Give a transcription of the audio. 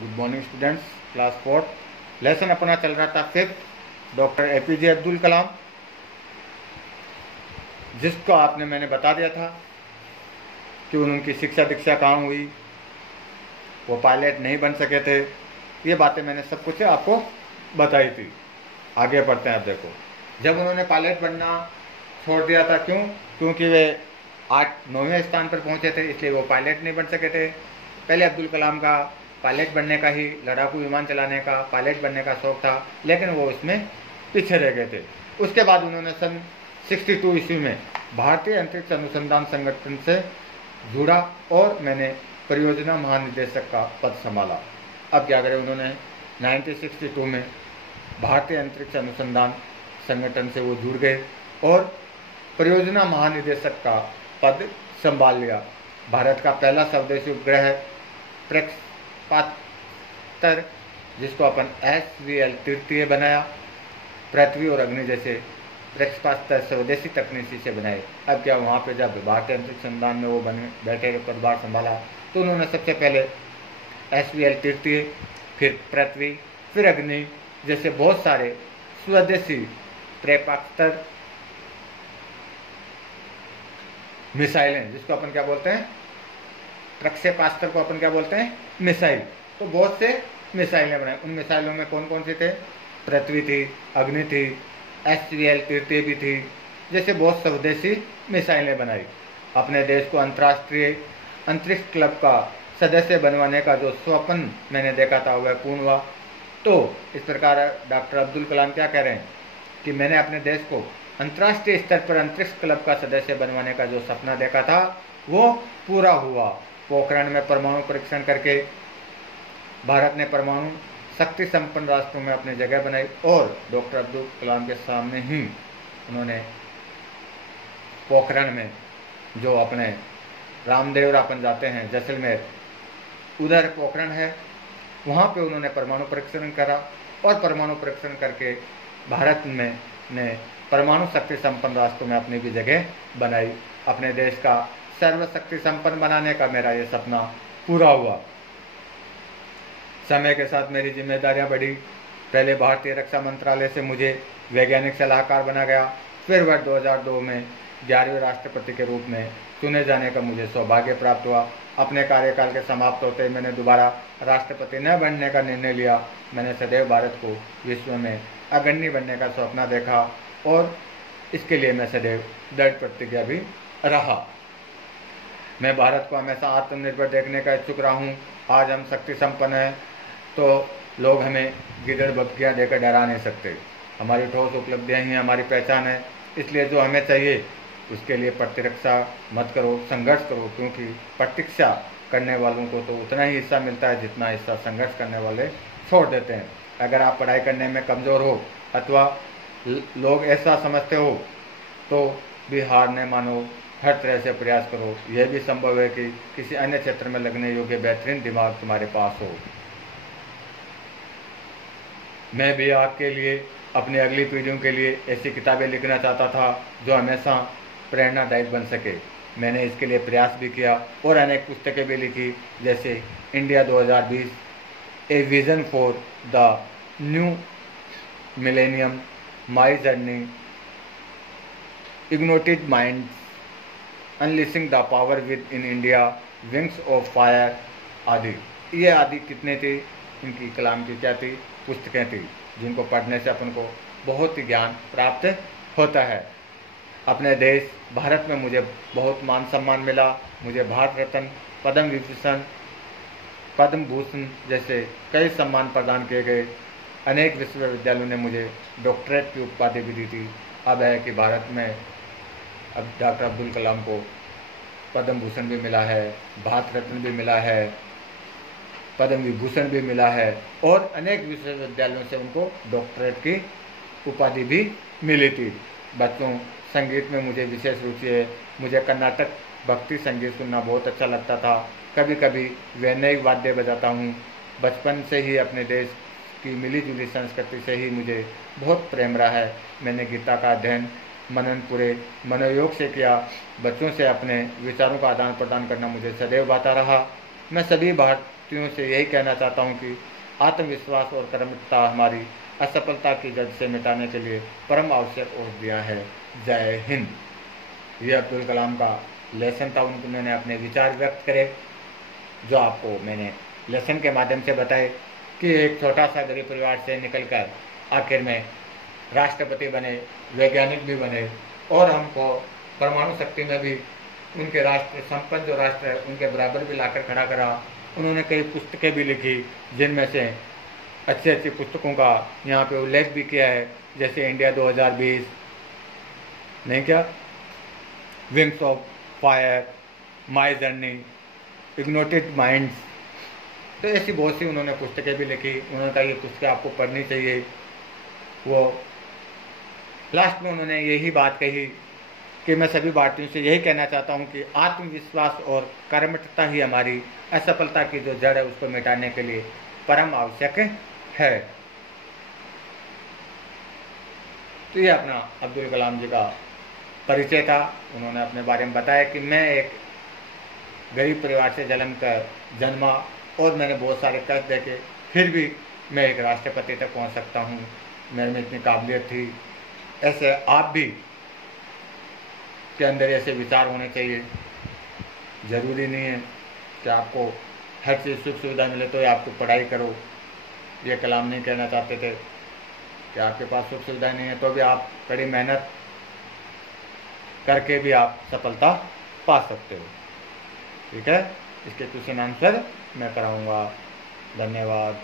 Good morning students, class 4 lesson अपना चल रहा था 5th doctor APJ Abdul Kalam, जिसको आपने मैंने बता दिया था कि उनकी शिक्षा दीक्षा कहाँ हुई, वो पायलट नहीं बन सके थे। ये बातें मैंने सब कुछ आपको बताई थी। आगे बढ़ते हैं। अब देखो, जब उन्होंने पायलट बनना छोड़ दिया था, क्योंकि वे 9वें स्थान पर पहुंचे थे, इसलिए वो पायलट नहीं बन सके थे। पहले अब्दुल कलाम का पायलट बनने का ही, लड़ाकू विमान चलाने का, पायलट बनने का शौक था, लेकिन वो उसमें पीछे रह गए थे। उसके बाद उन्होंने सन 62 ईस्वी में भारतीय अंतरिक्ष अनुसंधान संगठन से जुड़ा और मैंने परियोजना महानिदेशक का पद संभाला। अब क्या करें, उन्होंने 1962 में भारतीय अंतरिक्ष अनुसंधान संगठन से वो जुड़ गए और परियोजना महानिदेशक का पद संभाल लिया। भारत का पहला स्वदेशी उपग्रह प्रक्षेपास्त्र, जिसको अपन SVL तृतीय बनाया, पृथ्वी और अग्नि जैसे प्रक्षेपास्त्र स्वदेशी तकनीकी से बनाए। अब क्या, वहाँ पे जब भारतीय अंतरिक्ष अनुसंधान में वो बने बैठे पदभार संभाला, तो उन्होंने सबसे पहले SVL तृतीय, फिर पृथ्वी, फिर अग्नि जैसे बहुत सारे स्वदेशी प्रक्षेपास्त्र मिसाइलें, जिसको अपन क्या बोलते हैं, प्रक्षेपास्त्र को अपन क्या बोलते हैं, मिसाइल। तो बहुत से मिसाइलें बनाई। उन मिसाइलों में कौन कौन सी थे? पृथ्वी थी, अग्नि थी, SVL तृतीय भी थी, जैसे बहुत स्वदेशी मिसाइलें बनाई। अपने देश को अंतर्राष्ट्रीय अंतरिक्ष क्लब का सदस्य बनवाने का जो स्वप्न मैंने देखा था वह पूर्ण हुआ। तो इस प्रकार डॉक्टर अब्दुल कलाम क्या कह रहे हैं कि मैंने अपने देश को अंतर्राष्ट्रीय स्तर पर अंतरिक्ष क्लब का सदस्य बनवाने का जो सपना देखा था वो पूरा हुआ। पोखरण में परमाणु परीक्षण करके भारत ने परमाणु शक्ति संपन्न राष्ट्रों में अपनी जगह बनाई और डॉक्टर अब्दुल कलाम के सामने ही उन्होंने पोखरण में, जो अपने रामदेव अपन जाते हैं जैसलमेर, उधर पोखरण है, वहाँ पे उन्होंने परमाणु परीक्षण करा और परमाणु परीक्षण करके भारत में ने परमाणु शक्ति संपन्न राष्ट्रों में अपनी भी जगह बनाई। अपने देश का सर्वशक्ति संपन्न बनाने का मेरा ये सपना पूरा हुआ। समय के साथ मेरी जिम्मेदारियां बढ़ी। पहले भारतीय रक्षा मंत्रालय से मुझे वैज्ञानिक सलाहकार बना गया। फिर वर्ष 2002 में 11वें राष्ट्रपति के रूप में चुने जाने का मुझे सौभाग्य प्राप्त हुआ। अपने कार्यकाल के समाप्त होते ही मैंने दोबारा राष्ट्रपति न बनने का निर्णय लिया। मैंने सदैव भारत को विश्व में अग्रणी बनने का सपना देखा और इसके लिए मैं सदैव दृढ़ प्रतिज्ञा भी रहा। मैं भारत को हमेशा आत्मनिर्भर देखने का इच्छुक रहा हूँ। आज हम शक्ति संपन्न हैं तो लोग हमें गिदड़ बग्गियाँ देकर डरा नहीं सकते। हमारी ठोस उपलब्धियाँ ही हमारी पहचान है। इसलिए जो हमें चाहिए उसके लिए प्रतिरक्षा मत करो, संघर्ष करो, क्योंकि प्रतीक्षा करने वालों को तो उतना ही हिस्सा मिलता है जितना हिस्सा संघर्ष करने वाले छोड़ देते हैं। अगर आप पढ़ाई करने में कमज़ोर हो अथवा लोग ऐसा समझते हो तो भी हार न मानो, हर तरह से प्रयास करो। यह भी संभव है कि किसी अन्य क्षेत्र में लगने योग्य बेहतरीन दिमाग तुम्हारे पास हो। मैं भी आपके लिए, अपनी अगली पीढ़ियों के लिए ऐसी किताबें लिखना चाहता था जो हमेशा प्रेरणादायक बन सके। मैंने इसके लिए प्रयास भी किया और अनेक पुस्तकें भी लिखी, जैसे India 2020, a vision for the new millennium, my journey, ignited minds, unleashing the power within India, wings of fire आदि। ये आदि कितने थे, इनकी कलाम की क्या थी, पुस्तकें थी, जिनको पढ़ने से अपन को बहुत ही ज्ञान प्राप्त होता है। अपने देश भारत में मुझे बहुत मान सम्मान मिला। मुझे भारत रत्न, पद्म विभूषण, पद्म भूषण जैसे कई सम्मान प्रदान किए गए। अनेक विश्वविद्यालयों ने मुझे डॉक्टरेट की उपाधि भी दी थी। अब है कि भारत में अब डॉक्टर अब्दुल कलाम को पद्म भूषण भी मिला है, भारत रत्न भी मिला है, पद्म विभूषण भी मिला है और अनेक विश्वविद्यालयों से उनको डॉक्टरेट की उपाधि भी मिली थी। बच्चों, संगीत में मुझे विशेष रुचि है। मुझे कर्नाटक भक्ति संगीत सुनना बहुत अच्छा लगता था। कभी कभी वैनिक वाद्य बजाता हूँ। बचपन से ही अपने देश की मिली जुली संस्कृति से ही मुझे बहुत प्रेम रहा है। मैंने गीता का अध्ययन मनन पूरे मनोयोग से किया। बच्चों से अपने विचारों का आदान प्रदान करना मुझे सदैव भाता रहा। मैं सभी बातों से यही कहना चाहता हूँ कि आत्मविश्वास और कर्मठता हमारी असफलता की जड़ से मिटाने के लिए परम आवश्यक औषधियाँ है। जय हिंद। ये अब्दुल कलाम का लेसन था, उन्होंने अपने विचार व्यक्त करे, जो आपको मैंने लेसन के माध्यम से बताए कि एक छोटा सा गरीब परिवार से निकलकर आखिर में राष्ट्रपति बने, वैज्ञानिक भी बने, और हमको परमाणु शक्ति में भी उनके राष्ट्र संपन्न जो राष्ट्र है उनके बराबर भी लाकर खड़ा करा। उन्होंने कई पुस्तकें भी लिखी, जिनमें से अच्छी अच्छी पुस्तकों का यहाँ पे उल्लेख भी किया है, जैसे इंडिया 2020, नहीं क्या, wings of fire, my journey, ignited minds. तो ऐसी बहुत सी उन्होंने पुस्तकें भी लिखी। उन्होंने कहा ये पुस्तकें आपको पढ़नी चाहिए। वो लास्ट में उन्होंने यही बात कही कि मैं सभी भारतीयों से यही कहना चाहता हूं कि आत्मविश्वास और कर्मठता ही हमारी असफलता की जो जड़ है उसको मिटाने के लिए परम आवश्यक है। तो ये अपना अब्दुल कलाम जी का परिचय था। उन्होंने अपने बारे में बताया कि मैं एक गरीब परिवार से जन्मा और मैंने बहुत सारे कष्ट देखे, फिर भी मैं एक राष्ट्रपति तक पहुंच सकता हूं, मेरे में इतनी काबिलियत थी। ऐसे आप भी के अंदर ऐसे विचार होने चाहिए। ज़रूरी नहीं है कि आपको हर चीज़ सुख सुविधा मिले तो ही आपको पढ़ाई करो। ये कलाम नहीं कहना चाहते थे कि आपके पास सुख सुविधा नहीं है तो भी आप कड़ी मेहनत करके भी आप सफलता पा सकते हो। ठीक है, इसके क्वेश्चन आंसर मैं कराऊंगा। धन्यवाद।